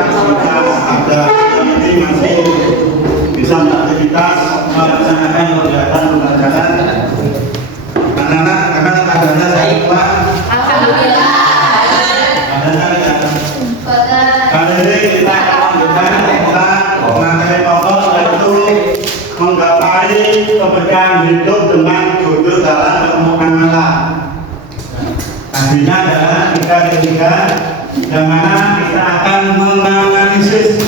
jika ada ini masih bisa beraktivitas melaksanakan kegiatan pembelajaran. Anak-anak akan adanya saya lupa. Alhamdulillah. Adanya ya. Kali ini kita akan lanjutkan materi pokok yaitu menggapai keberkahan hidup dengan judul dalam bermuamalah. Tadinya adalah 3 yang mana kita akan menganalisis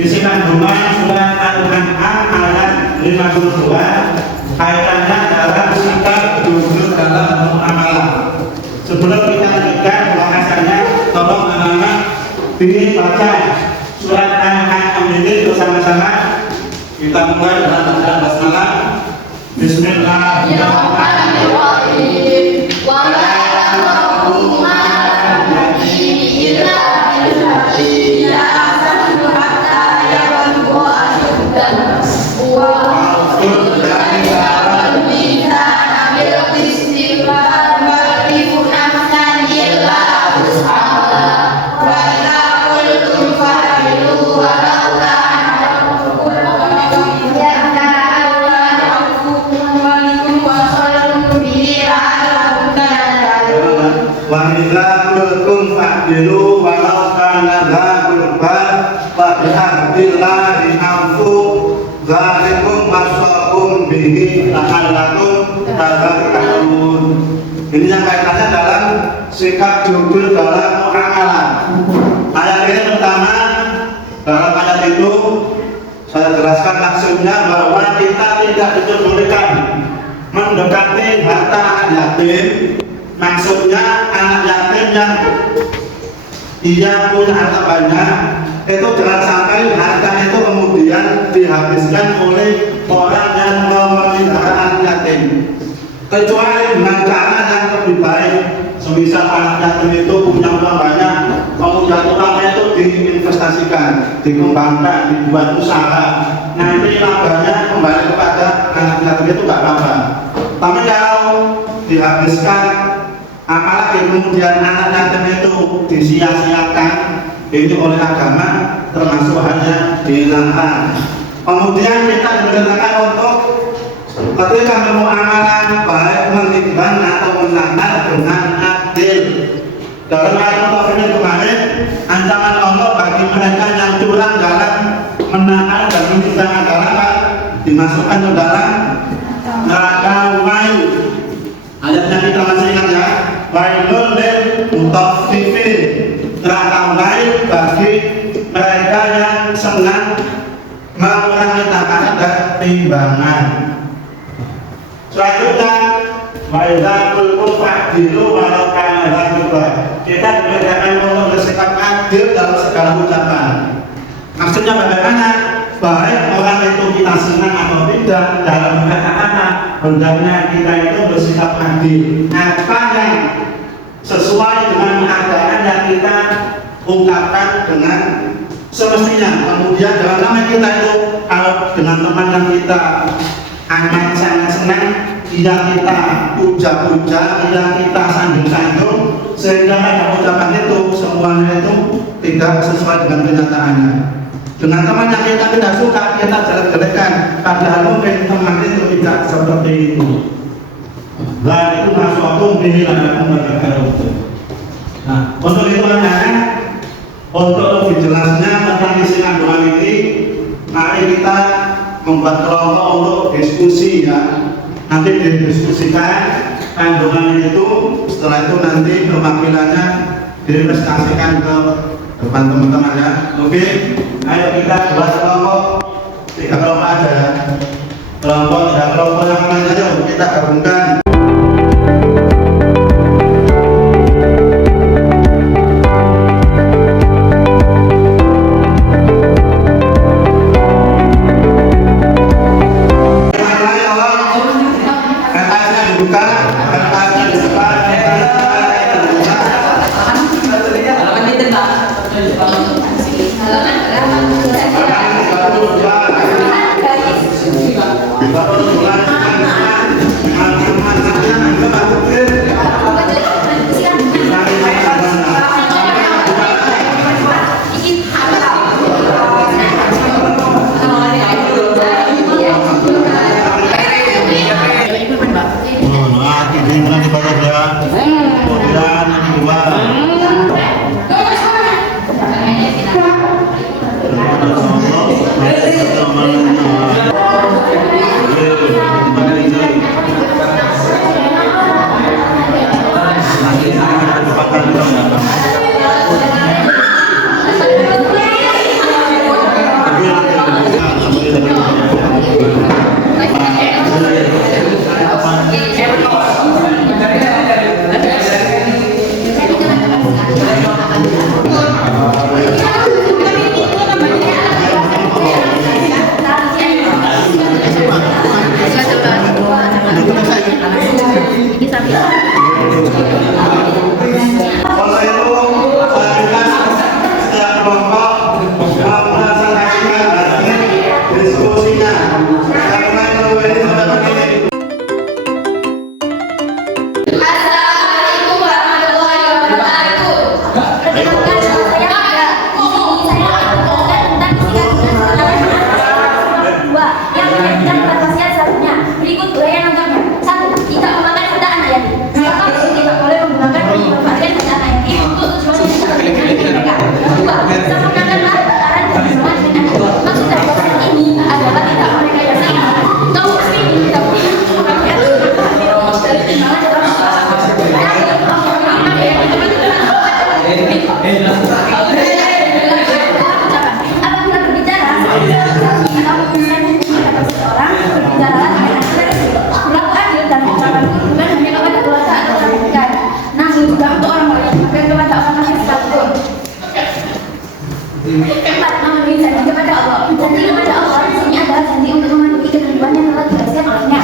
isi kandungan surat Al-An'am ayat 52 kaitannya dalam sikap jujur dalam bermuamalah. Sebelum kita lanjutkan bahasannya, tolong anak-anak dibaca surat Al-An'am ini bersama-sama. Kita mulai dengan bacaan basmalah. Bismillahirrahmanirrahim. Wa'idzakulkum fa'dilu walau kana dha qurba wa bi'ahdillahi anfu dzalikum wasaqum bihi la'allakum tadhakkarun. Ini yang kaitannya dalam sikap jujur dalam muamalah. Ayat ini pertama, dalam ayat itu saya jelaskan maksudnya bahwa kita tidak diperbolehkan mendekati harta anak yatim. Maksudnya anak yatim yang dia punya harta banyak itu jangan sampai harta itu kemudian dihabiskan oleh orang yang memelihara anak yatim, kecuali dengan cara yang lebih baik. Semisal anak yatim itu punya uang banyak, kemudian uangnya itu diinvestasikan, dikembangkan, dibuat usaha, nanti labanya kembali kepada anak yatim itu nggak apa-apa. Tapi kalau dihabiskan, apalagi kemudian anak yatim itu disia-siakan, ini oleh agama termasuk hanya dilarang. Kemudian kita diperintahkan untuk ketika bermuamalah baik menimbang atau menakar dengan adil. Dalam ayat Al-Qur'an kemarin, ancaman Allah bagi mereka yang curang dalam menakar dan menimbang adalah dimasukkan ke dalam neraka Wail. Ayatnya kita masih ingat ya. Wailul lil mutaffifin, neraka Wail bagi mereka yang senang mengurangi takaran dan timbangan. Selanjutnya, wa'idzakulkum fa'dilu walau kana dha qurba. Kita diperintahkan untuk bersikap adil dalam segala ucapan. Maksudnya bagaimana? Baik orang itu kita senang atau tidak, dalam kata-kata hendaknya kita itu bersikap adil. Apa yang sesuai dengan keadaan yang kita ungkapkan dengan semestinya. Kemudian jangan sampai kita itu kalau dengan teman yang kita amat sangat senang, tidak kita puja-puja, tidak kita sanjung-sanjung, sehingga pada ucapan itu semuanya itu tidak sesuai dengan kenyataannya. Dengan teman yang kita tidak suka, kita jelek-jelekan, padahal mungkin teman itu tidak seperti itu. Lah itu masuk ini lakukan berkata. Nah, untuk itu anak-anak, untuk lebih jelasnya tentang isi kandungan ini, mari kita membuat kelompok untuk diskusi ya. Nanti didiskusikan kandungan itu, setelah itu nanti perwakilannya direpresentasikan ke depan teman-teman ya. Oke, ayo kita buat kelompok 3 kelompok aja ya. Kelompok yang lain aja kita gabungkan. Empat, memenuhi janji kepada Allah. Janji kepada Allah di sini adalah janji untuk memenuhi ketentuan yang telah dijelaskan olehnya,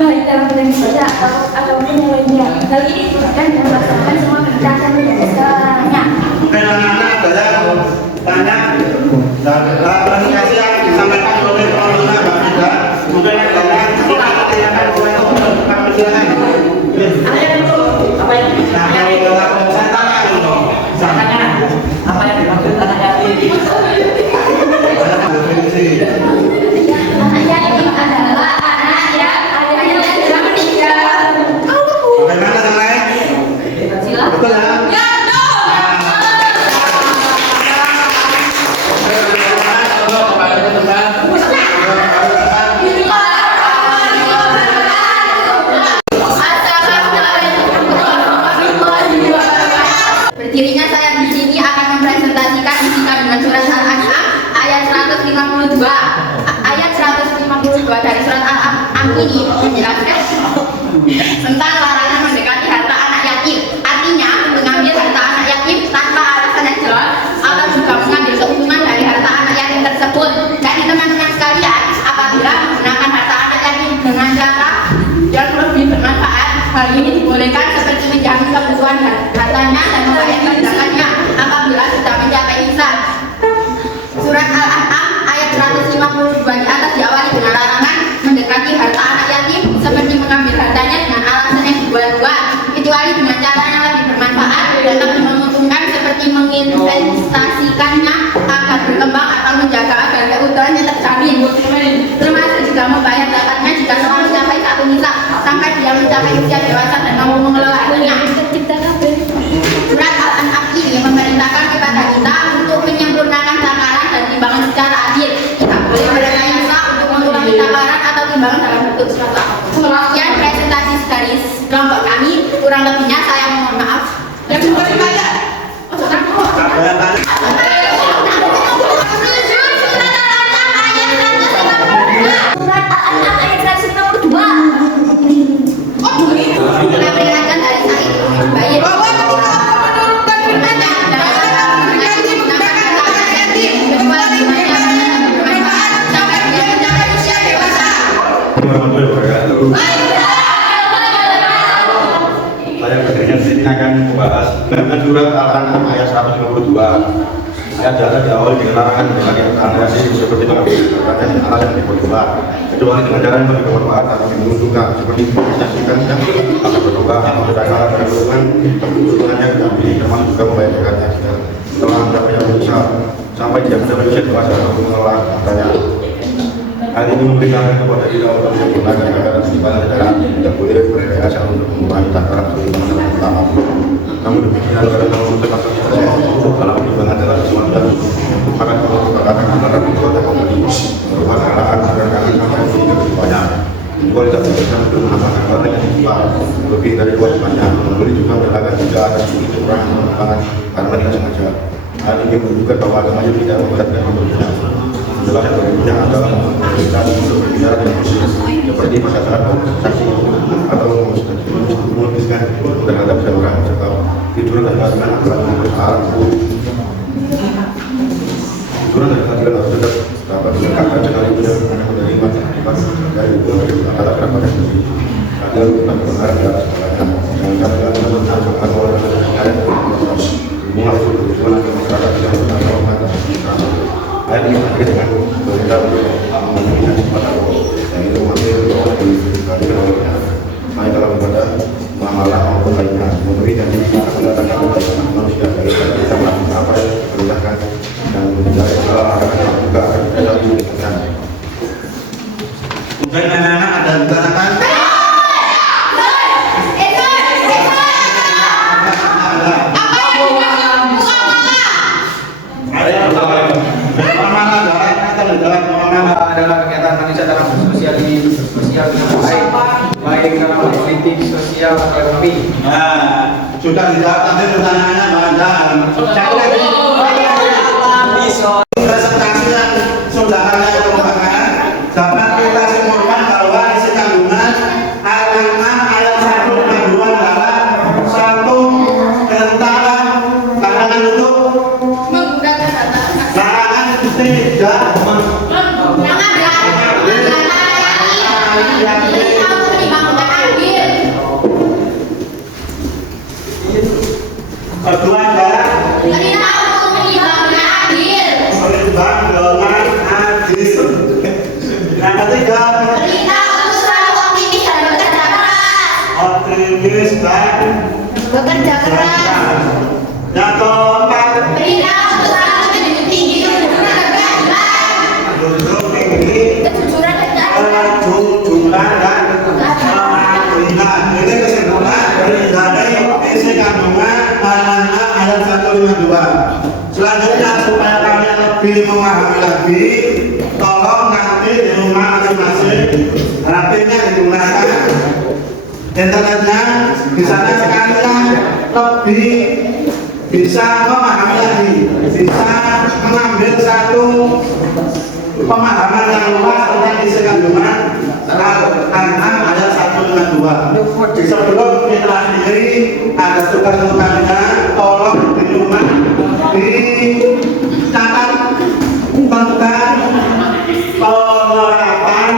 baik dalam bulan ibadah ataupun yang lainnya. Hal ini disebutkan dan melaksanakan semua perintah dan menjaga segalanya. Anak-anak ada yang tanya dan klarifikasi yang disampaikan oleh Paulina Mbak Frida. Mungkin ada yang kita tanyakan oleh kami silakan. Apa yang Saya tanya dulu. apa yang dimaksud anak yatim? Definisi. Anak yatim adalah anak yang ayahnya sudah meninggal. Bagaimana yang lain? Silakan. Betul ya? Berdirinya saya di sini akan mempresentasikan isi kandungan surat Al-An'am ayat 152. Ayat 152 dari surat Al-An'am ini menjelaskan tentang larangan mendekati harta anak yatim. Artinya, mengambil harta anak yatim tanpa alasan yang jelas atau juga mengambil keuntungan dari harta anak yatim tersebut. Jadi teman-teman sekalian, apabila menggunakan harta anak yatim dengan cara yang lebih bermanfaat, hal ini dibolehkan seperti menjamin kebutuhan hartanya dan membayarkan zakatnya apabila sudah mencapai nisan. Surat Al-An'am ayat 152 di atas diawali dengan larangan mendekati harta anak yatim seperti mengambil hartanya dengan alasan yang dibuat-buat, kecuali dengan cara yang lebih bermanfaat dan lebih menguntungkan seperti menginvestasikannya agar berkembang atau menjaga agar keutuhannya terjamin, termasuk juga membayar zakatnya jika telah mencapai satu nisan sampai dia mencapai usia dewasa dan mampu mengelola hartanya. Surat Al-An'am ini memerintahkan kepada kita untuk menyempurnakan takaran dan timbangan secara adil. Kita boleh merekayasa untuk mengurangi takaran atau timbangan dalam bentuk surat. Sekian presentasi dari kelompok kami, kurang lebihnya saya mohon maaf. Yang sudah dibayar. Surat Al-An'am ayat 152. Kita peringatkan dari Said bin Jubair bahwa ketika menurunkan firman-Nya janganlah mendekati menggunakan harta anak yatim kecuali dengan cara yang bermanfaat sampai dia mencapai usia dewasa. Saya bertanya di sini akan membahas tentang surat Al-An'am ayat 152. Yang jelas diawali dengan larangan mendekati harta yatim seperti mengambil hartanya dengan alasan yang dibuat-buat, kecuali dengan cara yang lebih bermanfaat atau menguntungkan seperti menyaksikannya akan berkembang atau berdagang pada keuntungannya diambil, termasuk juga membayar zakatnya setelah mencapai usia sampai dia mencapai usia dewasa untuk mengelola hartanya. Hal ini memberikan kepada kita untuk menggunakan anggaran segala negara tidak boleh berekayasa untuk mengurangi takaran keuntungan utama. Namun demikian karena untuk masuk dalam pertimbangan adalah sesuatu yang maka kalau katakan antara kota kompeni merupakan arahan agar kami sampai ini lebih banyak. Kualitas bisa untuk menambahkan barang yang dijual lebih dari kewajibannya. Membeli juga berlagak tidak ada sedikit kekurangan pengembangan karena tidak sengaja. Hal ini menunjukkan bahwa agamanya tidak memberatkan pembelinya. Jelas yang berikutnya adalah memberitahu untuk berbicara dengan seperti pada saat saksi atau memutuskan terhadap seorang serta tidur dan lakukan aturan bersyarat tiduran dan keadilan harus tetap dapat ditegakkan sekali benar-benar menerima akibat dari hukum antara kerabat dan sendiri keadilan bukan kebenaran di atas segalanya jangan sampai menunjukkan orang yang hubungan itu berhubungan dengan masyarakat yang bertanggung jawab ayat ini terkait dengan perintah untuk memenuhi sifat Allah yang itu masih diberikan olehnya baik dalam ibadah muamalah maupun lainnya memenuhi janji mendatangkan kebaikan manusia baik dari kita melakukan apa yang diperintahkan dan menjadi larangan juga akan kita lakukan. Mungkin anak-anak ada yang bertanya. Adalah kegiatan manusia dalam sosial dengan baik dalam politik, sosial, ekonomi. Nah, sudah dijawab tadi pertanyaannya presentasi yang sudah Anda kembangkan dapat kita simpulkan bahwa isi kandungan Al-An'am ayat 152 adalah satu tentang larangan untuk menggunakan harta anak tidak kedua adalah menimbang dengan adil. Yang ketiga optimis dan bekerja keras. yang keempat duduk tinggi Kejujuran dan kejujuran dan kemandirian. Ini kesimpulan dari isi kandungan anak ayat 152. Selanjutnya supaya kalian lebih memahami lagi, tolong nanti di rumah masing-masing rapinya digunakan internetnya. Di sana kalian lebih bisa memahami lagi, bisa mengambil satu pemahaman yang luas tentang isi kandungan Al-An'am ayat 152. Sebelum kita akhiri, ada tugas untuk kalian, tolong di rumah dicatat tentang penerapan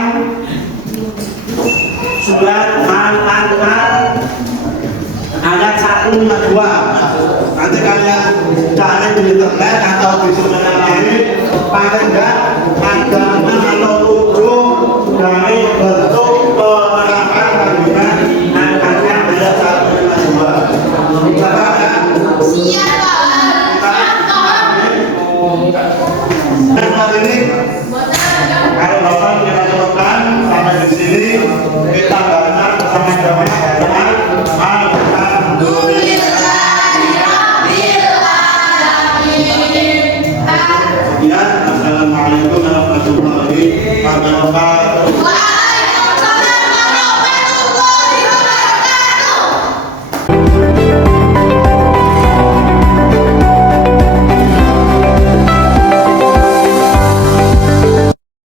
surat Al-An'am ayat 152. Nanti kalian cari di internet atau di sumber yang lain, paling enggak agama atau hukum dari bentuk penerapan kandungan Al-An'am ayat 152. Dan hari ini kalau Bapak kita cukupkan sampai di sini, kita baca bersama-sama bacaan Alhamdulillah. Assalamualaikum warahmatullahi wabarakatuh.